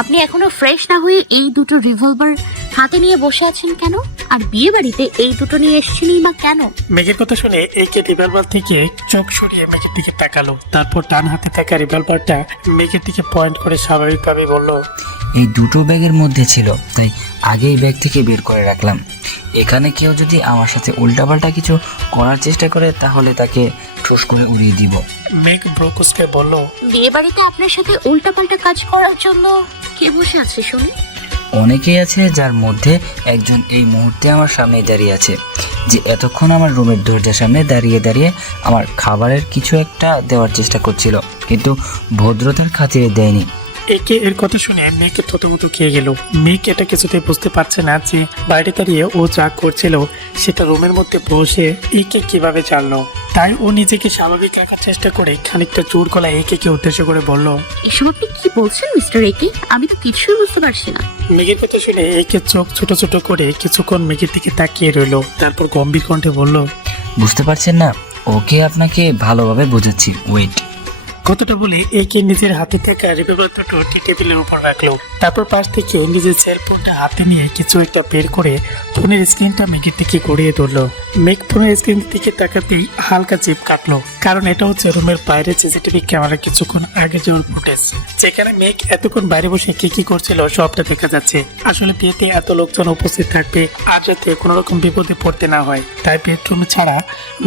আপনি এখনো ফ্রেশ না হয়ে এই দুটো রিভলভার হাতে নিয়ে বসে আছেন কেন? আর বিয়ে বাড়িতে এই দুটো নিয়ে এসেছেনই বা কেন? মেঘের কথা শুনে একে রিভলভার থেকে চোখ সরিয়ে মেঘের দিকে তাকালো। তারপর ডান হাতে থাকা রিভলভারটা মেঘের দিকে পয়েন্ট করে স্বাভাবিকভাবে বলল, এই দুটো ব্যাগের মধ্যে ছিল, তাই আগে এই ব্যাগ থেকে বের করে রাখলাম। এখানে কেউ যদি আমার সাথে উল্টাপাল্টা কিছু করার চেষ্টা করে তাহলে তাকে ঠুস করে উড়িয়ে দিব। মেঘ ব্রোকুসকে বলল, বিয়ে বাড়িতে আপনার সাথে উল্টাপাল্টা কাজ করার জন্য কে বসে আছে শুনি? অনেকেই আছে, যার মধ্যে একজন এই মুহূর্তে আমার সামনে দাঁড়িয়ে আছে, যে এতক্ষণ আমার রুমের দরজার সামনে দাঁড়িয়ে দাঁড়িয়ে আমার খাবারের কিছু একটা দেওয়ার চেষ্টা করছিল, কিন্তু ভদ্রতার খাতিরে দেয়নি। একে এর কথা শুনে মেঘ থতমত খেয়ে গেল। মেঘ এটা কিছুতেই বুঝতে পারছে না যে বাইরে দাঁড়িয়ে ও যা করছিল সেটা রুমের মধ্যে বসে একে কিভাবে জানলো। তাই ও নিজেকে স্বাভাবিক রাখার চেষ্টা করে খানিকটা জোর গলায় একে উদ্দেশ্য করে বলল, এসব আপনি কি বলছেন মিস্টার একে? আমি তো কিছুই বুঝতে পারছি না। মেঘের কথা শুনে একে চোখ ছোট ছোট করে কিছুক্ষণ মেঘের দিকে তাকিয়ে রইলো। তারপর গম্ভীর কণ্ঠে বলল, বুঝতে পারছেন না? ওকে আপনাকে ভালোভাবে বোঝাচ্ছি, ওয়েট। কথাটা বলে একে নিজের হাতে থাকা রিভলভার দুটো টেবিলের উপর রাখলো। তারপর পাশ থেকে নিজের সেলফোনটা হাতে নিয়ে কিছু একটা বের করে ফোনের স্ক্রিনটা মেঘের দিকে গড়িয়ে ধরলো। মেঘ ফোনের স্ক্রিন দিকে তাকাতেই হালকা জিভ কাটলো, কারণ এটা হচ্ছে রুমের বাইরে সিসিটিভি ক্যামেরা কিছুক্ষণ আগে যাওয়ার ফুটেজ, যেখানে মেঘ এতক্ষণ বাইরে বসে কি করছিল সবটা দেখা যাচ্ছে। আসলে বিয়েতে এত লোকজন উপস্থিত থাকবে আর যাতে কোনো রকম বিপদে পড়তে না হয়, তাই বেডরুম ছাড়া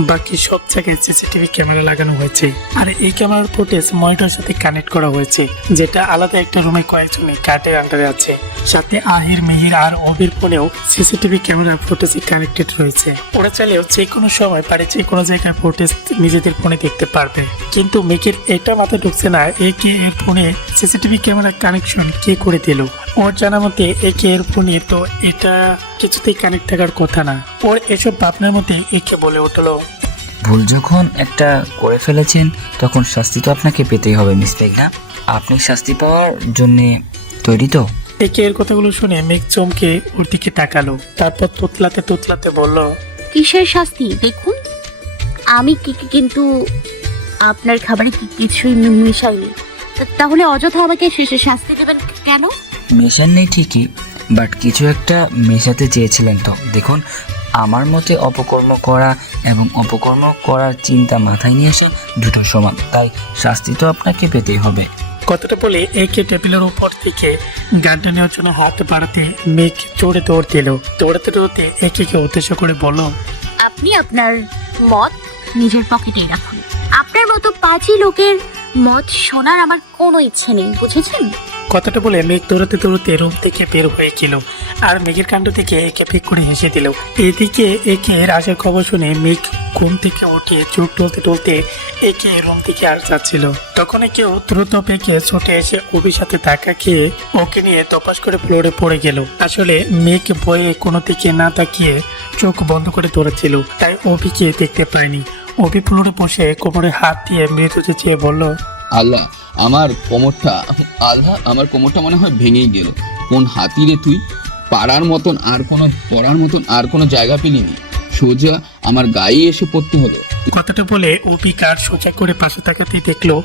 বাকি সব জায়গায় সিসিটিভি ক্যামেরা লাগানো হয়েছে। আর এই ক্যামেরার ফুটেজ মনিটরের সাথে কানেক্ট করা হয়েছে, যেটা আলাদা একটা রুমে কয়েকজনে কার্ডের আন্ডারে আছে। সাথে আহির, মিহির আর অবির ফোনেও সিসিটিভি ক্যামেরা ফুটেজ কানেক্টেড রয়েছে। ওরা চাইলেও যে কোনো সময় পারে যে কোনো জায়গায় ফুটেজ নিজেদের ফোনে দেখতে পারবে। কিন্তু মেঘের এটা মাথায় ঢুকছে না একে এর ফোনে সিসিটিভি ক্যামেরা কানেকশন কে করে দিল। ওর জানা মতে একে এর ফোনে তো এটা কিছুতেই কানেক্ট থাকার কথা না। ওর এসব ভাবনার মধ্যে একে বলে উঠলো, ভুল যখন একটা করে ফেলেছেন তখন শাস্তি তো আপনাকে পেতেই হবে মিস মেঘনা। আপনি শাস্তি পাওয়ার জন্যে তৈরি তো? একে এর কথাগুলো শুনে মেঘ চমকে ওর দিকে তাকালো। তারপর তোতলাতে বলল, কিসের শাস্তি? দেখুন, আমি কিন্তু আপনার খাবারে কিছুই মিশাইনি। তাহলে অযথা আমাকে শেষে শাস্তি দেবেন কেন? মেশান নেই ঠিকই, বাট কিছু একটা মেশাতে চেয়েছিলেন তো। দেখুন, আমার মতে অপকর্ম করা এবং অপকর্ম করার চিন্তা মাথায় নিয়ে আসে দুটো সমান, তাই শাস্তি তো আপনাকে পেতেই হবে। কথাটা বলে একে টেবিলের উপর থেকে গানটা নেওয়ার জন্য হাত বাড়াতে মেঘ চড়ে দৌড়াতে একে উদ্দেশ্য করে বলল, আপনি আপনার মত নিজের পকেটেই রাখুন। আপনার মতো পাঁচই লোকের মত শোনার আমার কোনো ইচ্ছে নেই, বুঝেছেন? কথাটা বলে মেঘ দৌড়াতে রুম থেকে বের হয়ে গেল। আর মেঘের কাণ্ড থেকে একে ফিক করে হেসে দিল। এদিকে একে আসার খবর শুনে মেঘ ঘুম থেকে উঠে চোখ টলতে একে রুম থেকে আর যাচ্ছিল। তখন কেউ দ্রুত পেকে ছুটে এসে অভির সাথে ধাক্কা খেয়ে ওকে নিয়ে তপাস করে ফ্লোরে পড়ে গেল। আসলে মেঘ বয়ে কোনো দিকে না তাকিয়ে চোখ বন্ধ করে দৌড়াচ্ছিল, তাই অভিকে দেখতে পায়নি। অভি ফ্লোরে বসে কোমরে হাত দিয়ে মৃত চেঁচিয়ে বলল, আল্লাহ আমার কোমরটা মনে হয় ভেঙেই গেল। কোন হাতি রে তুই? পড়ার মতন আর কোনো জায়গা পেলিনি, সোজা আমার গায়ে এসে পড়তে হলো। কথাটা বলে অভি কার সোজা করে পাশে তাকাতেই দেখলো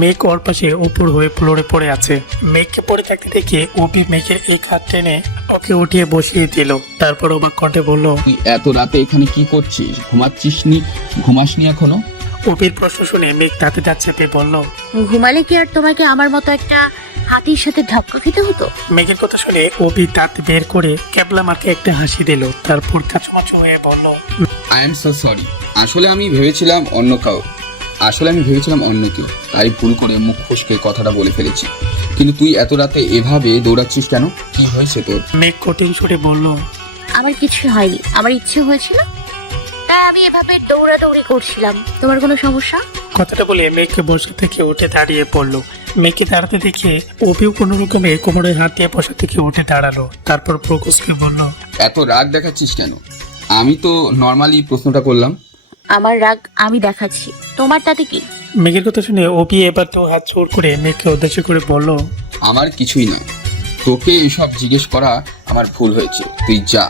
মেঘ ওর পাশে উপর হয়ে ফ্লোরে পড়ে আছে। মেঘকে পড়ে থাকতে দেখে অভি মেঘের এক হাত টেনে ওকে উঠিয়ে বসিয়ে দিল। তারপর অবাক কণ্ঠে বলল, তুই এত রাতে এখানে কি করছিস? ঘুমাসনি এখনো? অভির প্রশ্ন শুনে মেঘ তাতে যাচ্ছে বলল, ঘুমালে কি আর তোমাকে আমার মতো একটা হাতির সাথে ধাক্কা খেতে হতো? মেঘের কথা শুনে অভি দাঁত বের করে ক্যাবলা মাকে একটা হাসি দিল। তারপর কাচুমাচু হয়ে বলল, আই এম সো সরি। আসলে আমি ভেবেছিলাম অন্য কেউ, তাই ভুল করে মুখ ফসকে কথাটা বলে ফেলেছি। কিন্তু তুই এত রাতে এভাবে দৌড়াচ্ছিস কেন? কি হয়েছে তোর? মেঘ কঠিন সুরে বলল, আমার কিছু হয়নি, আমার ইচ্ছে হয়েছিল তাই আমি এভাবে দৌড়াদৌড়ি করছিলাম। তোমার কোনো সমস্যা? কথাটা বলে মেঘকে বসা থেকে উঠে দাঁড়িয়ে পড়লো। মেঘকে দাঁড়াতে দেখে অভিও কোনো রকমে কোমরে হাত দিয়ে বসা থেকে উঠে দাঁড়ালো। তারপর প্রকোশকে বলল, এত রাগ দেখাচ্ছিস কেন? আমি তো নর্মালি প্রশ্নটা করলাম। আমার রাগ আমি দেখাচ্ছি, তোমার তাতে কি? মেঘের কথা শুনে অভি এবার তো হাত জোর করে মেঘকে উদ্দেশ্য করে বলল, আমার কিছুই না, তোকে এসব জিজ্ঞেস করা আমার ভুল হয়েছে। তুই যা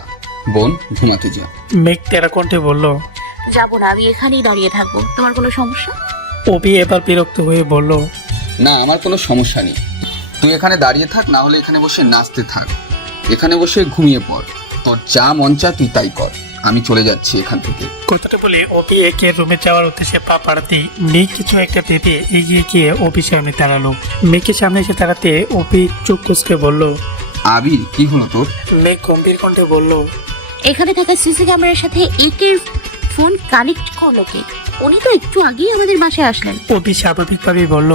বোন, ঘুমাতে যা। মেঘ তেরা কণ্ঠে বলল, যাবো না, আমি এখানেই দাঁড়িয়ে থাকবো। তোমার কোনো সমস্যা? অভি এবার বিরক্ত হয়ে বলল, না, আমার কোনো সমস্যা নেই। তুই এখানে দাঁড়িয়ে থাক, না হলে এখানে বসে নাচতে থাক, এখানে বসে ঘুমিয়ে পড়, তোর যা মন চা তুই তাই কর, আমি চলে যাচ্ছি এখান থেকে। কথাটা বলে অপি একে রুমে যাওয়ার উদ্দেশ্যে পা পাড়াতেই মেঘ কিছু একটা ভেবে এগিয়ে গিয়ে অপির সামনে দাঁড়ালো। মেঘের সামনে এসে দাঁড়াতে অপি চোখ কুচকে বলল। আবির, কি হলো তোর? মেঘ গম্ভীর কণ্ঠে বলল। এখানে থাকা সিসি ক্যামেরার সাথে একের ফোন কানেক্ট করলো কে? উনি তো একটু আগেই আমাদের বাসায় আসলেন। অপি স্বাভাবিকভাবে বলল।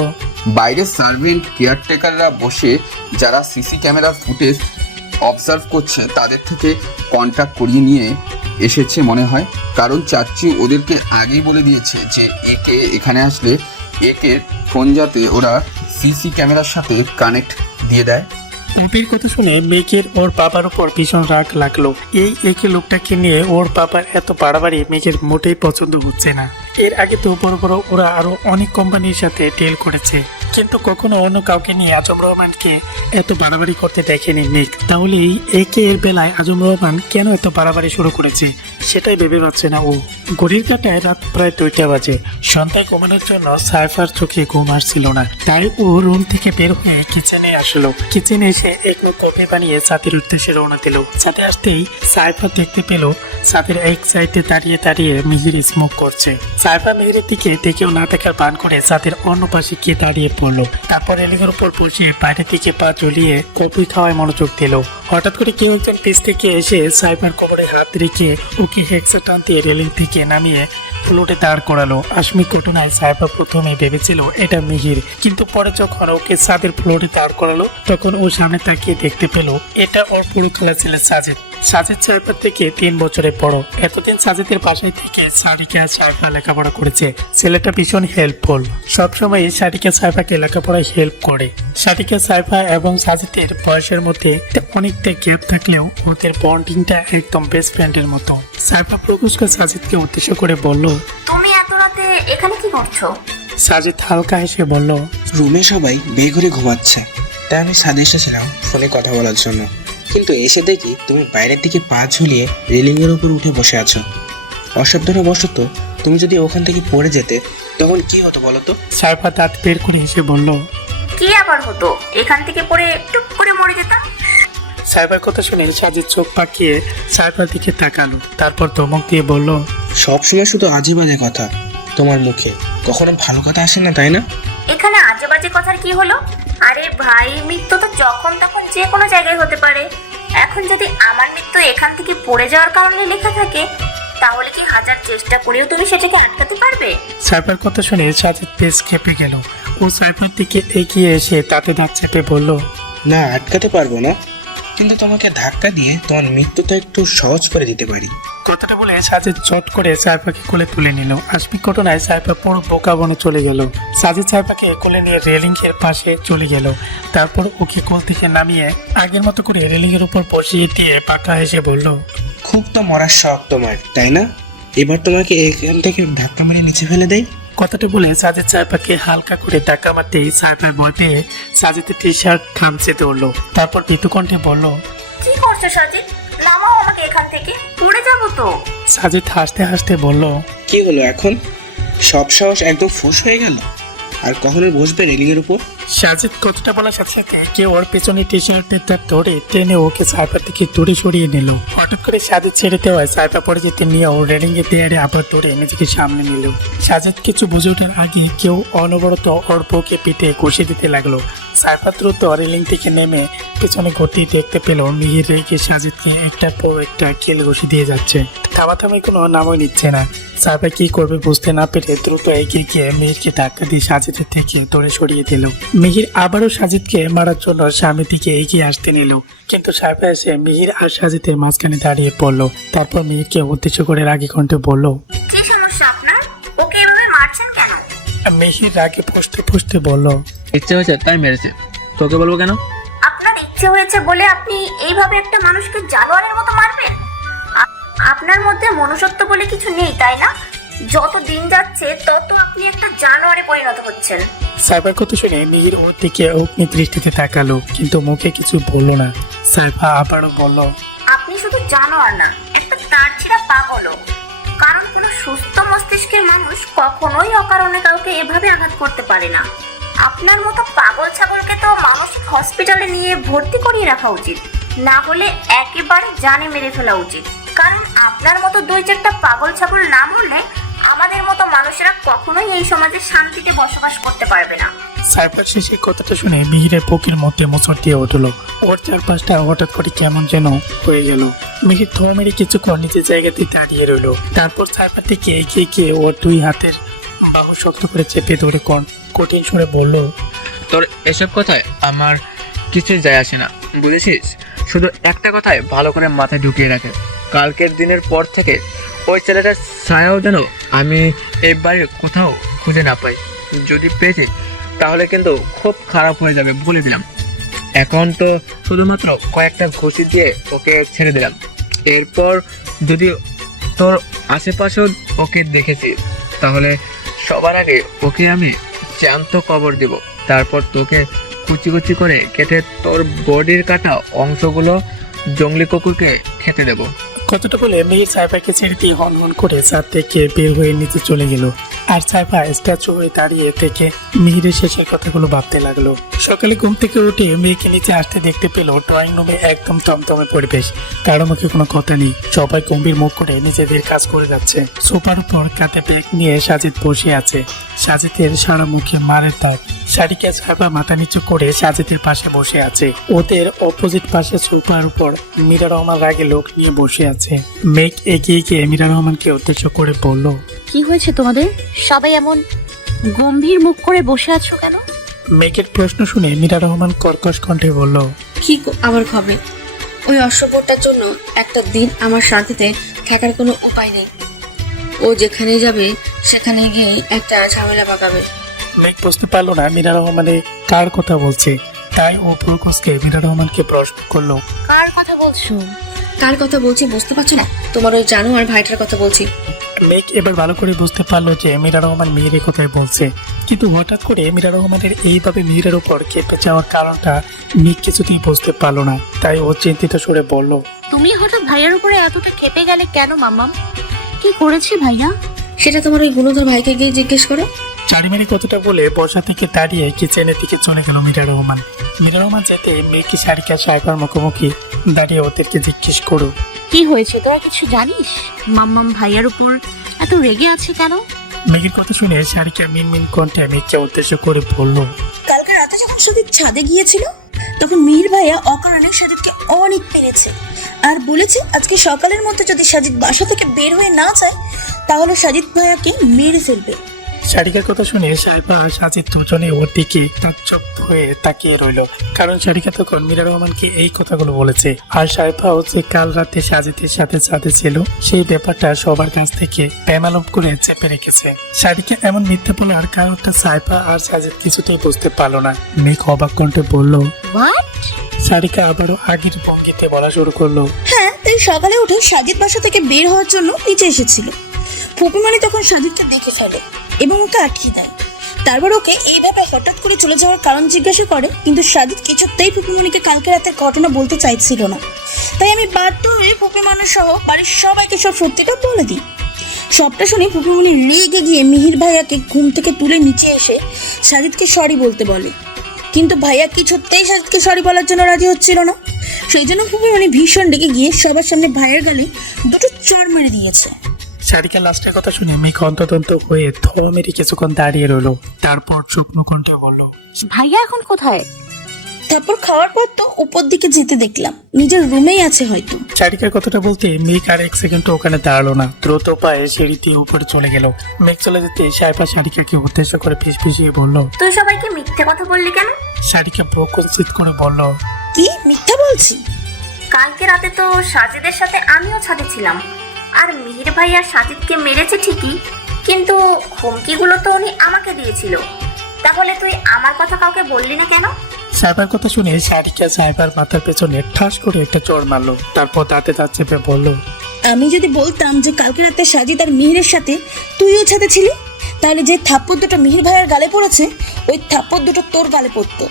বাইরের সার্ভেন্ট কেয়ারটেকাররা বসে যারা সিসি ক্যামেরার ফুটেজ অবজার্ভ করছে তাদের থেকে কন্ট্যাক্ট করিয়ে নিয়ে এসেছে মনে হয়, কারণ চাচ্চু ওদেরকে আগেই বলে দিয়েছে যে একে এখানে আসলে একের ফোন যাতে ওরা সিসি ক্যামেরার সাথে কানেক্ট দিয়ে দেয়। অপির কথা শুনে মেঘের ওর বাবার উপর ভীষণ রাগ লাগলো। এই একে লোকটাকে নিয়ে ওর বাবার এত বাড়াবাড়ি মেঘের মোটেই পছন্দ হচ্ছে না। এর আগে তো বড় বড় ওরা আরো অনেক কোম্পানির সাথে ডিল করেছে, কিন্তু কখনো অন্য কাউকে নিয়ে আজম রহমানকে এত বাড়াবাড়ি করতে দেখেনি মেঘ। তাহলে এই একে এর বেলায় আজম রহমান কেন এত বাড়াবাড়ি শুরু করেছে সেটাই ভেবে পাচ্ছে না ও। ঘড়ির কাঁটায় রাত প্রায় 2টা বাজে। সন্ধ্যায় ঘুমানোর জন্য সাইফার চোখে ঘুম আসছিল না, তাই ও রুম থেকে বের হয়ে কিচেনে আসলো। কিচেনে এসে এক মুখ কফি বানিয়ে ছাদের উদ্দেশ্যে রওনা দিল। ছাদে আসতেই সাইফার দেখতে পেল ছাদের এক সাইডে দাঁড়িয়ে দাঁড়িয়ে মিহির স্মোক করছে। সাইফা মিহিরের দিকে দেখেও না দেখার ভান করে ছাদের অন্য পাশে গিয়ে দাঁড়িয়ে পড়লো। তারপর রেলিংয়ের উপর বসে বাইরে থেকে পা ঝুলিয়ে কফি খাওয়ায় মনোযোগ দিল। হঠাৎ করে কেউ একজন পিছ থেকে এসে সাইফার কোমরে হাত রেখে ওকে হেক্সা টান দিয়ে রেলিং থেকে নামিয়ে ফ্লোরে দাঁড় করালো। আসমিক ঘটনায় সাইফা প্রথমে ভেবেছিল এটা মিহির, কিন্তু পরে যখন ওকে ছাদের ফ্লোরে দাঁড় করালো তখন ও সামনে তাকিয়ে দেখতে পেল এটা ওর পুরো খেলা ছেলে সাজেদ। সাজেদ সাইফার থেকে 3 বছরের বড়। এতদিন সাজেদের বাসায় থেকে সারিকা সাইফা লেখাপড়া করেছে। ছেলেটা ভীষণ হেল্পফুল, সবসময় সারিকা সাইফাকে লেখাপড়ায় হেল্প করে। সারিকা সাইফা এবং সাজেদের বয়সের মধ্যে অনেকটা গ্যাপ থাকলেও ওদের বন্ডিংটা একদম বেস্ট ফ্রেন্ডের মতো। সাইফা প্রকুশকে সাজেদকে উদ্দেশ্য করে বলল, তুমি এত রাতে এখানে কি করছো? সাজেদ হালকা হেসে বলল, রুমে সবাই বেঘরে ঘুমাচ্ছে, তাই আমি ছাদে এসেছিলাম ফোনে কথা বলার জন্য, কিন্তু এসে দেখি তুমি বাইরের দিকে পা ঝুলিয়ে রেলিংয়ের উপর উঠে বসে আছো। অসাবধানবশত তুমি যদি ওখান থেকে পড়ে যেতে তখন কি হতো বলো তো? সাইফা দাঁত বের করে হেসে বলল। কি আবার হতো? এখান থেকে পড়ে টুপ করে মরে যেতাম। সাইফার কথা শুনে সাজেদ চোখ পাকিয়ে সাইফার দিকে তাকালো, তারপর ধমক দিয়ে বলল, সবসময় শুধু আজে বাজে কথা তোমার মুখে, কখনো ভালো কথা আসে না তাই না? এখানে আজে বাজে কথার কি হলো? আরে ভাই, মৃত্যু তো যখন তখন যে কোনো জায়গায় হতে পারে। এখন যদি আমার মৃত্যু এখান থেকে পড়ে যাওয়ার কারণে লেখা থাকে, তাহলে কি হাজার চেষ্টা করেও তুমি সেটাকে আটকাতে পারবে? সাইফার কথা শুনে সাজেদ বেশ খেপে গেল। ও সাইফার দিকে এগিয়ে এসে তাতে দাঁত চেপে বলল, না, আটকাতে পারবো না, কিন্তু তোমাকে ধাক্কা দিয়ে তোমার মৃত্যুটা একটু সহজ করে দিতে পারি। কথাটা বলে সাজেদ চট করে সাইফাকে কোলে তুলে নিল। আসমিক ঘটনায় সাইফা পুরো বোকা বনে চলে গেল। সাজেদ সাইফাকে কোলে নিয়ে রেলিং এর পাশে চলে গেল। তারপর ওকে কোল থেকে নামিয়ে আগের মতো করে রেলিং এর উপর বসিয়ে দিয়ে পাকা হেসে বলল, খুব তো মরার শখ তোমার তাই না? এবার তোমাকে এখান থেকে ধাক্কা মেরে নিচে ফেলে দেয়। কথাটা বলে সাজেদ সাইফাকে হালকা করে ধাক্কা মারতেই সাইফা ভয় পেয়ে সাজেদের টি শার্ট খামচে ধরলো। তারপর ভীতু কণ্ঠে বলল, কি করছো সাজিদ? নামাও আমাকে এখান থেকে, পড়ে যাবো তো। সাজেদ হাসতে হাসতে বলল, কি হলো এখন? সব সাহস একদম ফুস হয়ে গেল? আর কখনো বসবে রেলিংয়ের উপর? সাজেদ কথাটা বলার সাথে সাথে কেউ ওর পেছনে টি শার্টের তার ধরে টেনে ওকে সাইফার থেকে দূরে সরিয়ে নিল। হঠাৎ করে সাজেদ ছেড়ে দেওয়ায় সাইফা পড়ে যেতে নিয়ে ও রেলিং এর দেয়ারে আবার ধরে নিজেকে সামনে নিল। সাজেদ কিছু বুঝে ওঠার আগে কেউ অনবরত ওর বুকে পিঠে ঘষে দিতে লাগলো। সাইফা দ্রুত রেলিং থেকে নেমে পেছনে ঘুরতেই দেখতে পেল মিহির রেখে সাজেদকে একটার পর একটা খেল ঘষে দিয়ে যাচ্ছে। থামাথামি কোনো নামই নিচ্ছে না। সাইফা কি করবে বুঝতে না পেরে দ্রুত এগিয়ে গিয়ে মিহিরকে ধাক্কা দিয়ে সাজেদের থেকে দূরে সরিয়ে দিল। মিহির আবারও সাজিদকে মারার জন্য সামনের দিকে এগিয়ে আসতে নিল, কিন্তু সাইফা এসে মিহির আর সাজিদের মাঝখানে দাঁড়িয়ে পড়লো। তারপর মিহিরকে উদ্দেশ্য করে রাগী কণ্ঠে বলল, কি সমস্যা আপনার? ওকে এভাবে মারছেন কেন? মিহির রাগে ফুঁসতে ফুঁসতে বলল, ইচ্ছে হয়েছে তাই মেরেছে, তোকে বলবো কেন? আপনার ইচ্ছে হয়েছে বলে আপনি এইভাবে একটা মানুষকে জানোয়ারের মতো মারবেন? আপনার মধ্যে মনুষ্যত্ব বলে কিছু নেই তাই না? যত দিন যাচ্ছে তত আপনি একটা জানোয়ারে পরিণত হচ্ছেন। সাইফার কথা শুনে মিহির ওর দিকে অগ্নি দৃষ্টিতে তাকালো, কিন্তু মুখে কিছু বললো না। সাইফা আবারও বলল, আপনি শুধু জানোয়ার না, একটা তার ছিঁড়া পাগলও। কারণ কোনো সুস্থ মস্তিষ্কের মানুষ কখনোই অকারণে কাউকে এভাবে আঘাত করতে পারে না। আপনার মতো পাগল ছাগলকে তো মানসিক হসপিটালে নিয়ে ভর্তি করিয়ে রাখা উচিত, না হলে একেবারে জানে মেরে ফেলা উচিত। কারণ আপনার মতো দুই চারটা পাগল ছাগল না মরলে আমাদের মতো মানুষেরা কখনোই এই সমাজে শান্তিতে বসবাস করতে পারবে না। সাইফার শেষে কথাটা শুনে মিহিরের বুকের মধ্যে মোচড় দিয়ে উঠল। ওর চারপাশটা হঠাৎ করে কেমন যেন হয়ে গেল। মিহির থো মেরে কিছুক্ষণ নিজের জায়গাতে দাঁড়িয়ে রইল। তারপর সাইফার থেকে এগিয়ে গিয়ে ওর দুই হাতের বাহু শক্ত করে চেপে ধরে কঠিন সুরে বলল, তোর এসব কথায় আমার কিছু যায় আসে না, বুঝেছিস? শুধু একটা কথায় ভালো করে মাথায় ঢুকিয়ে রাখে, কালকের দিনের পর থেকে ওই ছেলেটার ছায়াও যেন আমি এই বাড়ির কোথাও খুঁজে না পাই। যদি পেয়েছি তাহলে কিন্তু খুব খারাপ হয়ে যাবে, বলে দিলাম। এখন তো শুধুমাত্র কয়েকটা ঘুষি দিয়ে ওকে ছেড়ে দিলাম। এরপর যদি তোর আশেপাশেও ওকে দেখেছি তাহলে সবার আগে ওকে আমি জ্যান্ত কবর দিব। তারপর তোকে কুচি কুচি করে কেটে তোর বডির কাটা অংশগুলো জঙ্গলি কুকুরকে খেতে দেবো। কথাটা বলে মিহির সাইফাকে ছেড়ে দিয়ে হন হন করে ছাদ থেকে বের হয়ে নিচে চলে গেল। আর সাইফা স্ট্যাচু হয়ে দাঁড়িয়ে থেকে মিহিরের শেষের কথাগুলো ভাবতে লাগলো। সকালে ঘুম থেকে উঠে মেয়েকে নিচে আসতে দেখতে পেল ড্রয়িং রুমে একদম টমটমে পরিবেশ। কারো মুখে কোনো কথা নেই, সবাই গম্ভীর মুখ করে নিজেদের কাজ করে যাচ্ছে। সোফার উপর কাঁধে ব্যাগ নিয়ে সাজিদ বসে আছে। সাজিদের সারা মুখে মারের দাগ। শাড়িকে সাইফা মাথা নিচু করে সাজিদের পাশে বসে আছে। ওদের অপোজিট পাশে সোফার উপর মীরা রহমান রাগে লোক নিয়ে বসে আছে। মেঘ এগিয়ে গিয়ে মীরা রহমানকে উদ্দেশ্য করে বলল, কি হয়েছে তোমাদের? সবাই এমন গম্ভীর মুখ করে বসে আছো কেন? মেঘের প্রশ্ন শুনে মীরা রহমান কর্কশ কণ্ঠে বলল, কি আবার হবে? ওই অসভ্যটার জন্য একটা দিন আমার শান্তিতে থাকার কোনো উপায় নেই। ও যেখানে যাবে সেখানে গিয়ে একটা ঝামেলা পাকাবে। মেঘ বুঝতে পারলো না মীরা রহমানে কার কথা বলছে, তাই ও প্রকোশকে মীরা রহমানকে প্রশ্ন করলো, কার কথা বলছো? কার কথা বলছি বুঝতে পারছো না? তোমার ওই জানো আর ভাইটার কথা বলছি। মেঘ এবার ভালো করে বুঝতে পারলো যে মীরা রহমান মেয়ের কথাই বলছে। কিন্তু হঠাৎ করে মীরা রহমানের এইভাবে মেয়ের উপর খেপে যাওয়ার কারণটা মেঘ কিছুতেই বুঝতে পারলো না। তাই ও চিন্তিত সুরে বলল, তুমি হঠাৎ ভাইয়ার উপরে এতটা খেপে গেলে কেন মাম্মাম? কি করেছি ভাইয়া? সেটা তোমার ওই গুণধর ভাইকে গিয়ে জিজ্ঞেস করো। চারিমারি কথাটা বলে বসা থেকে দাঁড়িয়ে কিচেনের দিকে চলে গেল মীরা রহমান। মীরা রহমান যেতে মেয়েকে সারিকা সাহেবের মুখোমুখি দাঁড়িয়ে ওদেরকে জিজ্ঞেস করো, কি হয়েছে? তোরা কিছু জানিস? মাম্মাম ভাইয়ার উপর এত রেগে আছে কেন? মেঘের কথা শুনে সারিকা মিনমিন কণ্ঠে মেঘকে উদ্দেশ্য করে বলল, কালকে রাতে যখন সুদীপ ছাদে গিয়েছিল তখন মিহির ভাইয়া অকারণে সাজিদকে অনেক পেরেছে আর বলেছে আজকে সকালের মধ্যে যদি সাজিদ বাসা থেকে বের হয়ে না যায় তাহলে সাজিদ ভাইয়াকে মেরে ফেলবে। সারিকার কথা শুনে সাহেবা আর সাজিদ দুজনে ওর দিকে তাজ্জব হয়ে তাকিয়ে রইল। কারণ সারিকা তখন মীরা রহমানকে এই কথাগুলো বলেছে। আর সাহেবা হচ্ছে কাল রাতে সাজিদের সাথে সাথে ছিল, সেই ব্যাপারটা সবার কাছ থেকে বেমালুম করে চেপে রেখেছে। সারিকা এমন মিথ্যা বলার কারণটা সাহেবা আর সাজিদ কিছুতেই বুঝতে পারলো না। মেঘ অবাক কণ্ঠে বলল, সারিকা আবারও আগের ভঙ্গিতে বলা শুরু করলো, হ্যাঁ, তাই সকালে উঠে সাজিদ বাসা থেকে বের হওয়ার জন্য নিচে এসেছিল। ফুপিমানি তখন সাজিদকে দেখে ফেলে এবং ওকে আটকে দেয়। তারপর ওকে এইভাবে হঠাৎ করে চলে যাওয়ার কারণ জিজ্ঞাসা করে, কিন্তু সাজিদ কিছুতেই ফুপিমানিকে কালকে রাতের ঘটনা বলতে চাইছিল না। তাই আমি বাধ্য হয়ে ফুপিমানি সহ বাড়ির সবাইকে সব সত্যিটা বলে দিই। সবটা শুনে ফুপিমানি রেগে গিয়ে মিহির ভাইয়াকে ঘুম থেকে তুলে নিচে এসে সাজিদকে সরি বলতে বলে, কিন্তু ভাইয়া কিছুতেই সাজিদকে সরি বলার জন্য রাজি হচ্ছিল না। সেই জন্য ফুপিমানি ভীষণ রেগে গিয়ে সবার সামনে ভাইয়ের গালে দুটো চড় মেরে দিয়েছে। সারিকা লাস্টের কথা শুনে মেঘ অন্ততন্ত হয়ে থ মেরে কিছুক্ষণ দাঁড়িয়ে রইল। তারপর শুকনো কণ্ঠে বলল, ভাইয়া এখন কোথায়? তারপর খাওয়ার পর তো উপর দিকে যেতে দেখলাম, নিজের রুমেই আছে হয়তো। সারিকার কথাটা বলতে মেঘ আর এক সেকেন্ড ওখানে দাঁড়ালো না, দ্রুত পায়ে সিঁড়ি দিয়ে উপরে চলে গেল। মেঘ চলে যেতে সাহেবা সারিকাকে উদ্দেশ্য করে ফিসফিসিয়ে বলল, তুই সবাইকে মিথ্যে কথা বললি কেন? সারিকা প্রকোচিত করে বলল, কি মিথ্যা বলছি? কালকে রাতে তো সাজিদের সাথে আমিও ছাদে ছিলাম, আর মিহির ভাই আর সাজিদকে মেরেছে ঠিকই, কিন্তু হুমকিগুলো তো উনি আমাকে দিয়েছিল। তাহলে তুই আমার কথা কাউকে বললি না কেন? সাহেবার কথা শুনে সারিকা সাহেবার মাথার পেছনে ঠাস করে একটা চড় মারলো। তারপর দাঁতে দাঁত চেপে বলল, আমি যদি বলতাম যে কালকে রাতে সাজিদ আর মিহিরের সাথে তুইও ছাদে ছিলি তাহলে যে থাপ্পড় দুটো মিহির ভাইয়ের গালে পড়েছে ওই থাপ্পড় দুটো তোর গালে পড়তো।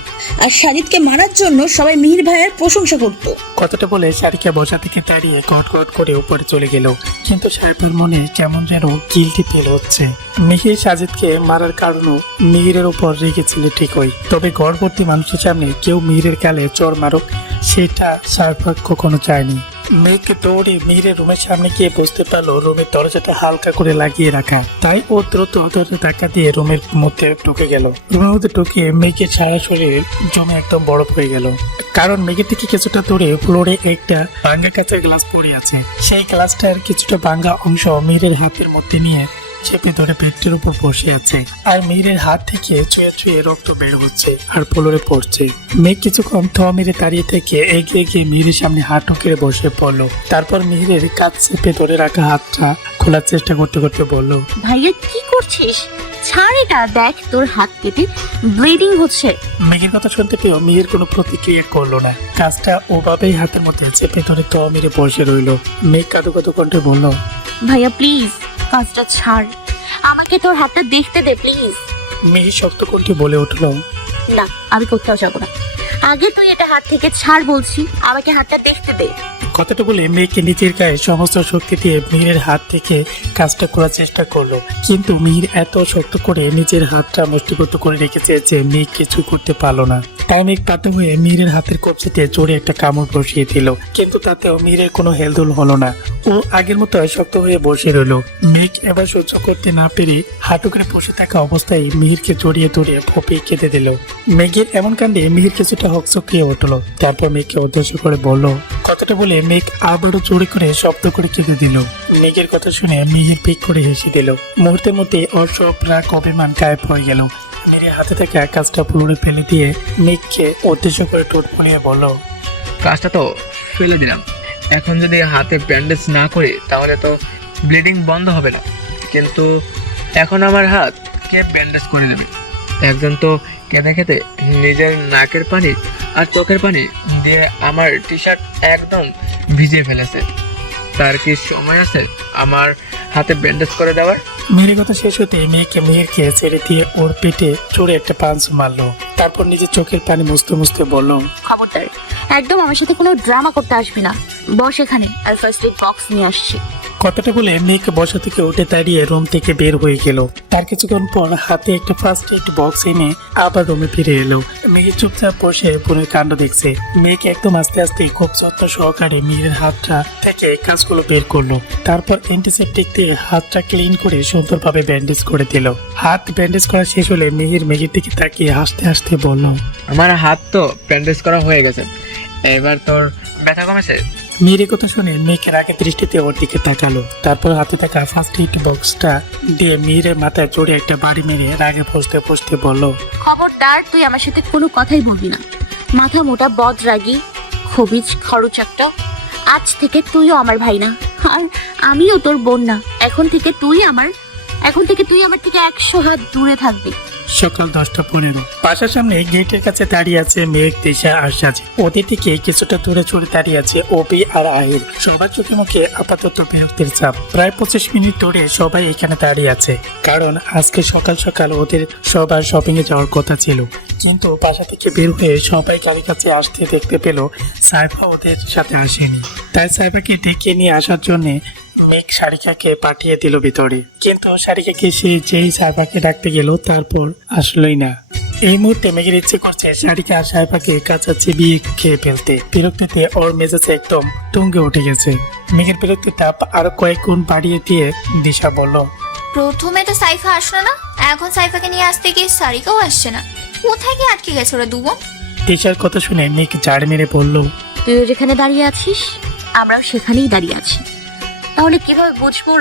আর সাজিদকে মারার জন্য সবাই মিহির ভাইয়ের প্রশংসা করতো। কথাটা বলে সারিকা বসা থেকে দাঁড়িয়ে গট গট করে উপরে চলে গেল। কিন্তু সাহেবের মনে কেমন যেন গিল্টি ফিল হচ্ছে। মিহির সাজিদকে মারার কারণও মিহিরের উপর রেগেছিল ঠিকই, তবে গর্ভবতী মানুষের সামনে কেউ মিহিরের গালে চড় মারুক সেটা সাহেব কখনো চায়নি। মেয়েকে দৌড়ে মিহিরের রুমের সামনে গিয়ে বুঝতে পারলো রুমের দরজাটা হালকা করে লাগিয়ে রাখা। তাই ও দ্রুত দরজা ধাক্কা দিয়ে রুমের মধ্যে ঢুকে গেল। রুমের মধ্যে ঢুকে মেয়েকে সারা শরীর জমে একদম বরফ হয়ে গেল, কারণ মেঘের থেকে কিছুটা দূরে ফ্লোরে একটা ভাঙ্গা কাঁচের গ্লাস পড়ে আছে। সেই গ্লাসটার কিছুটা ভাঙ্গা অংশ মিহিরের হাতের মধ্যে নিয়ে চেপে ধরে পেটের উপর বসে আছে, আর মিহিরের হাত থেকে ছুঁয়ে ছুঁয়ে রক্ত বের হচ্ছে আর ফ্লোরে পড়ছে। মেঘ কিছুক্ষণ থোয়া মেরে দাঁড়িয়ে থেকে এগিয়ে গিয়ে মিহিরের সামনে হাত ঠুকে বসে পড়লো। তারপর মিহিরের কাঁধ চেপে ধরে রাখা হাতটা খোলার চেষ্টা করতে করতে বলল, ভাইয়া কি করছিস? ছাড় এটা, দেখ তোর হাত কেটে ব্লিডিং হচ্ছে। মেঘের কথা শুনতে পেয়েও মিহির কোনো প্রতিক্রিয়া করলো না। কাজটা ওভাবেই হাতের মধ্যে চেপে ধরে থোয়া মেরে বসে রইলো। মেঘ কাঁদো কাঁদো কণ্ঠে বলল, ভাইয়া প্লিজ কাজটা ছাড়, আমাকে তোর হাতটা দেখতে দে প্লিজ। মিহির শক্ত কণ্ঠে বলে উঠল, না আমি কোথাও যাবো না, আগে তুই এটা হাত থেকে ছাড় বলছি, আমাকে হাতটা দেখতে দে। কথাটা বলে মেয়েকে নিজের গায়ে সমস্ত শক্তি দিয়ে মিহিরের হাত থেকে কাজটা করার চেষ্টা করলো, কিন্তু মিহির এত শক্ত করে নিজের হাতটা মুষ্টিবদ্ধ করে রেখেছে যে মেয়ে কিছু করতে পারলো না। তাই মেঘ বাধ্য হয়ে মিহিরের হাতের কবজিতে জোরে একটা কামড় বসিয়ে দিল, কিন্তু তাতেও মিহিরের কোনো হেলদোল হলো না। ও আগের মতো শক্ত হয়ে বসে রইল। মেঘ এবার সহ্য করতে না পেরে হাঁটু করে বসে থাকা অবস্থায় মিহিরকে জড়িয়ে ধরে ফোঁপিয়ে কেঁদে দিল। মেঘের এমন কাণ্ডে মিহির কিছুটা হকচকিয়ে উঠলো। তারপর মেঘকে উদ্দেশ্য করে বলল, কথাটা বলে মেঘ আবারও জোরে করে শব্দ করে কেঁদে দিল। মেঘের কথা শুনে মিহির পিক করে হেসে দিল। মুহূর্তের মধ্যে ওর সব রাগ অভিমান গায়েব হয়ে গেল। মেয়ের হাতে থেকে কাজটা ফ্লোরে ফেলে দিয়ে মেঘকে উদ্দেশ্য করে ঠোঁট ফুলিয়ে বলল, কাজটা তো ফেলে দিলাম, এখন যদি হাতে ব্যান্ডেজ না করি তাহলে তো ব্লিডিং বন্ধ হবে না, কিন্তু এখন আমার হাত কে ব্যান্ডেজ করে দেবে? একজন তো খেতে খেতে নিজের নাকের পানি আর চোখের পানি দিয়ে আমার টি শার্ট একদম ভিজিয়ে ফেলেছে। তার কি সময় আছে আমার হাতে ব্যান্ডেজ করে দেওয়ার? মেয়ের কথা শেষ হতে মেয়েকে ছেড়ে দিয়ে ওর পেটে চড়ে একটা পাঞ্চ মারলো। তারপর নিজের চোখের পানি মুছতে মুছতে বলল, খবরদার একদম আমার সাথে কোনো ড্রামা করতে আসবি না, বস এখানে, আর ফার্স্ট এড বক্স নিয়ে আসছি। কথাটা বলে মেয়েকে বসা থেকে উঠে দাঁড়িয়ে রুম থেকে বের হয়ে গেল। তার কিছুক্ষণ পর হাতে একটা ফার্স্ট এড বক্স এনে আবার রুমে ফিরে এলো। মেয়ে চুপচাপ বসে বোনের কাণ্ড দেখছে। মেয়েকে একদম আস্তে আস্তে খুব যত্ন সহকারে মেয়ের হাতটা থেকে কাজগুলো বের করলো। তারপর অ্যান্টিসেপটিক দিয়ে হাতটা ক্লিন করে সুন্দরভাবে ব্যান্ডেজ করে দিল। হাত ব্যান্ডেজ করা শেষ হলে মেয়ের দিকে তাকিয়ে হাসতে হাসতে বলল, আমার হাত তো ব্যান্ডেজ করা হয়ে গেছে, এবার তোর ব্যথা কমেছে? মেয়ের কথা শুনে মেয়েকে রাগের দৃষ্টিতে ওর দিকে তাকালো। তারপর হাতে থাকা ফার্স্ট এড বক্সটা দিয়ে মেয়ের মাথায় জোরে একটা বাড়ি মেরে রাগে ফসতে ফসতে বলল, খবরদার তুই আমার সাথে কোনো কথাই বলবি না, মাথা মোটা বদ রাগি খবিজ খরচ একটা। আজ থেকে তুইও আমার ভাই না, আর আমিও তোর বোন না। এখন থেকে তুই আমার থেকে 100 হাত দূরে থাকবি। সকাল 10:15 বাসার সামনে গেটের কাছে দাঁড়িয়ে আছে মেঘ, দিশা আর সাজি। ওদের থেকে কিছুটা দূরে চলে দাঁড়িয়ে আছে অপি আর আহির। সবার চোখে মুখে আপাতত বিরক্তির চাপ। প্রায় 25 মিনিট ধরে সবাই এখানে দাঁড়িয়ে আছে, কারণ আজকে সকাল সকাল ওদের সবার শপিং এ যাওয়ার কথা ছিল। কিন্তু বাসা থেকে বের হয়ে সবাই গাড়ির কাছে আসতে দেখতে পেল সাইফা ওদের সাথে আসেনি। তাই সাইফাকে ডেকে নিয়ে আসার জন্য মেঘ সারিকাকে পাঠিয়ে দিল ভিতরে। কিন্তু সারিকাকে সে যেই সাইফাকে ডাকতে গেল তারপর আসলোই না। এই মুহূর্তে মেঘের ইচ্ছে করছে সারিকা আর সাইফাকে কাঁচা চিবিয়ে খেয়ে ফেলতে। বিরক্তিতে ওর মেজাজে একদম তুঙ্গে উঠে গেছে। মেঘের বিরক্তির তাপ আরো কয়েক গুণ বাড়িয়ে দিয়ে দিশা বলল, প্রথমে তো সাইফা আসলো না, এখন সাইফাকে নিয়ে আসতে গিয়ে সারিকাও আসছে না, কোথায় গিয়ে আটকে গেছে ওরা দুবোন? দিশার কথা শুনে মেঘ ঝাড় মেরে বলল, তুইও যেখানে দাঁড়িয়ে আছিস আমরাও সেখানেই দাঁড়িয়ে আছি, তাহলে কিভাবে বুঝবো